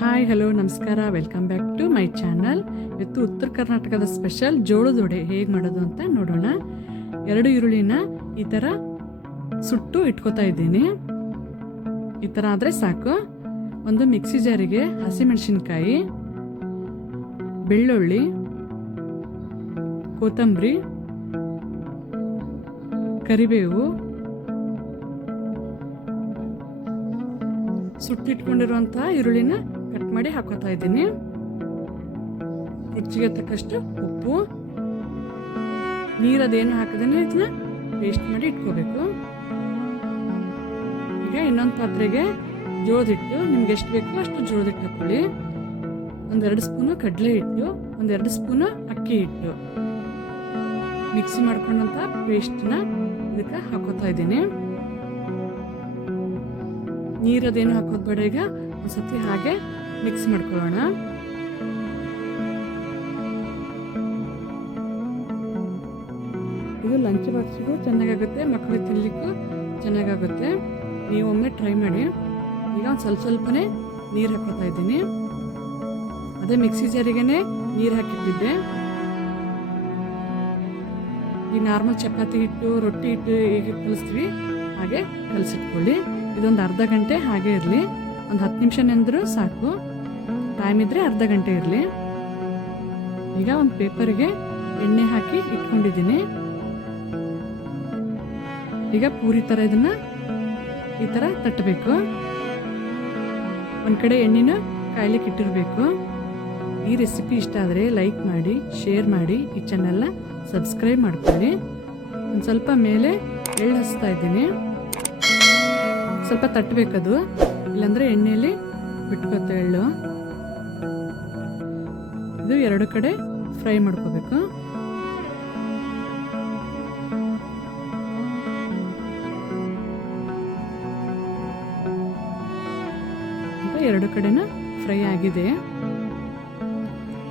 Hi hello ನಮಸ್ಕಾರ, welcome back to my channel. ಇವತ್ತು ಉತ್ತರ ಕರ್ನಾಟಕದ ಸ್ಪೆಷಲ್ ಜೋಳದ ವಡೆ ಹೇಗೆ ಮಾಡೋದು ಅಂತ ನೋಡೋಣ. 2 ಈರುಳ್ಳಿನ ಈ ಥರ ಸುಟ್ಟು ಇಟ್ಕೋತಾ ಇದ್ದೀನಿ. ಈ ಥರ ಆದರೆ ಸಾಕು. ಒಂದು ಮಿಕ್ಸಿ ಜಾರಿಗೆ ಹಸಿಮೆಣಸಿನ್ಕಾಯಿ, ಬೆಳ್ಳುಳ್ಳಿ, ಕೊತ್ತಂಬರಿ, ಕರಿಬೇವು, ಸುಟ್ಟಿಟ್ಕೊಂಡಿರುವಂಥ ಈರುಳ್ಳಿನ ಕಟ್ ಮಾಡಿ ಹಾಕೋತಾ ಇದ್ದೀನಿ. ರುಚಿಗೆ ತಕ್ಕಷ್ಟು ಉಪ್ಪು, ನೀರದೇನು ಹಾಕದೇನೆ ಇದನ್ನ ಪೇಸ್ಟ್ ಮಾಡಿ ಇಟ್ಕೋಬೇಕು. ಈಗ ಇನ್ನೊಂದು ಪಾತ್ರೆಗೆ ಜೋಳದ ಹಿಟ್ಟು, ನಿಮ್ಗೆ ಎಷ್ಟು ಬೇಕೋ ಅಷ್ಟು ಜೋಳದ ಹಿಟ್ಟು ಹಾಕೊಳ್ಳಿ. 1-2 ಸ್ಪೂನು ಕಡಲೆ ಹಿಟ್ಟು, 1-2 ಸ್ಪೂನು ಅಕ್ಕಿ ಹಿಟ್ಟು, ಮಿಕ್ಸಿ ಮಾಡ್ಕೊಂಡಂಥ ಪೇಸ್ಟ್ನ ಇದಕ್ಕೆ ಹಾಕೋತಾ ಇದ್ದೀನಿ. ನೀರದೇನು ಹಾಕೋದು ಬೇಡ. ಈಗ ಒಂದ್ಸತಿ ಹಾಗೆ ಮಿಕ್ಸ್ ಮಾಡ್ಕೊಳ್ಳೋಣ. ಇದು ಲಂಚ್ ಬಾಕ್ಸಿಗೂ ಚೆನ್ನಾಗಾಗುತ್ತೆ, ಮಕ್ಕಳಿಗೆ ತಿನ್ನಲಿಕ್ಕೂ ಚೆನ್ನಾಗಾಗುತ್ತೆ. ನೀವು ಒಮ್ಮೆ ಟ್ರೈ ಮಾಡಿ. ಈಗ ಒಂದು ಸ್ವಲ್ಪನೇ ನೀರು ಹಾಕೋತಾ ಇದ್ದೀನಿ. ಅದೇ ಮಿಕ್ಸಿ ಜಾರಿಗೇ ನೀರು ಹಾಕಿಟ್ಟಿದ್ದೆ. ಈ ನಾರ್ಮಲ್ ಚಪಾತಿ ಹಿಟ್ಟು, ರೊಟ್ಟಿ ಹಿಟ್ಟು ಹೇಗೆ ಕಲಿಸ್ತೀವಿ ಹಾಗೆ ಕಲಸಿಟ್ಕೊಳ್ಳಿ. ಇದೊಂದು ಅರ್ಧ ಗಂಟೆ ಹಾಗೆ ಇರಲಿ. ಒಂದು 10 ನಿಮಿಷ ನೆಂದರೂ ಸಾಕು. ಟೈಮ್ ಇದ್ದರೆ ಅರ್ಧ ಗಂಟೆ ಇರಲಿ. ಈಗ ಒಂದು ಪೇಪರ್ಗೆ ಎಣ್ಣೆ ಹಾಕಿ ಇಟ್ಕೊಂಡಿದ್ದೀನಿ. ಈಗ ಪೂರಿ ಥರ ಇದನ್ನು ಈ ಥರ ತಟ್ಟಬೇಕು. ಒಂದು ಕಡೆ ಎಣ್ಣೆನ ಕಾಯ್ಲಿಕ್ಕೆ ಇಟ್ಟಿರಬೇಕು. ಈ ರೆಸಿಪಿ ಇಷ್ಟ ಆದರೆ ಲೈಕ್ ಮಾಡಿ, ಶೇರ್ ಮಾಡಿ, ಈ ಚಾನಲ್ನ ಸಬ್ಸ್ಕ್ರೈಬ್ ಮಾಡ್ಕೊಳ್ಳಿ. ಒಂದು ಸ್ವಲ್ಪ ಮೇಲೆ ಎಳ್ಳು ಹಚ್ತಾ ಇದ್ದೀನಿ. ಸ್ವಲ್ಪ ತಟ್ಟಬೇಕದು, ಇಲ್ಲಾಂದರೆ ಎಣ್ಣೆಯಲ್ಲಿ ಬಿಟ್ಕೋತ ಎಳ್ಳು. ಇದು 2 ಕಡೆ ಫ್ರೈ ಮಾಡ್ಕೋಬೇಕು. ಈಗ 2 ಕಡೆನೂ ಫ್ರೈ ಆಗಿದೆ.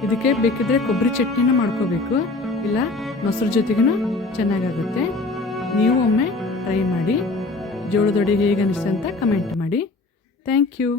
ಇದಕ್ಕೆ ಬೇಕಿದ್ರೆ ಕೊಬ್ಬರಿ ಚಟ್ನಿನ ಮಾಡ್ಕೋಬೇಕು, ಇಲ್ಲ ಮೊಸರು ಜೊತೆಗೂ ಚೆನ್ನಾಗಾಗುತ್ತೆ. ನೀವು ಒಮ್ಮೆ ಟ್ರೈ ಮಾಡಿ. ಜೋಳದ ವಡೆ ಹೇಗೆ ಅನಿಸ್ತು ಅಂತ ಕಮೆಂಟ್ ಮಾಡಿ. Thank you.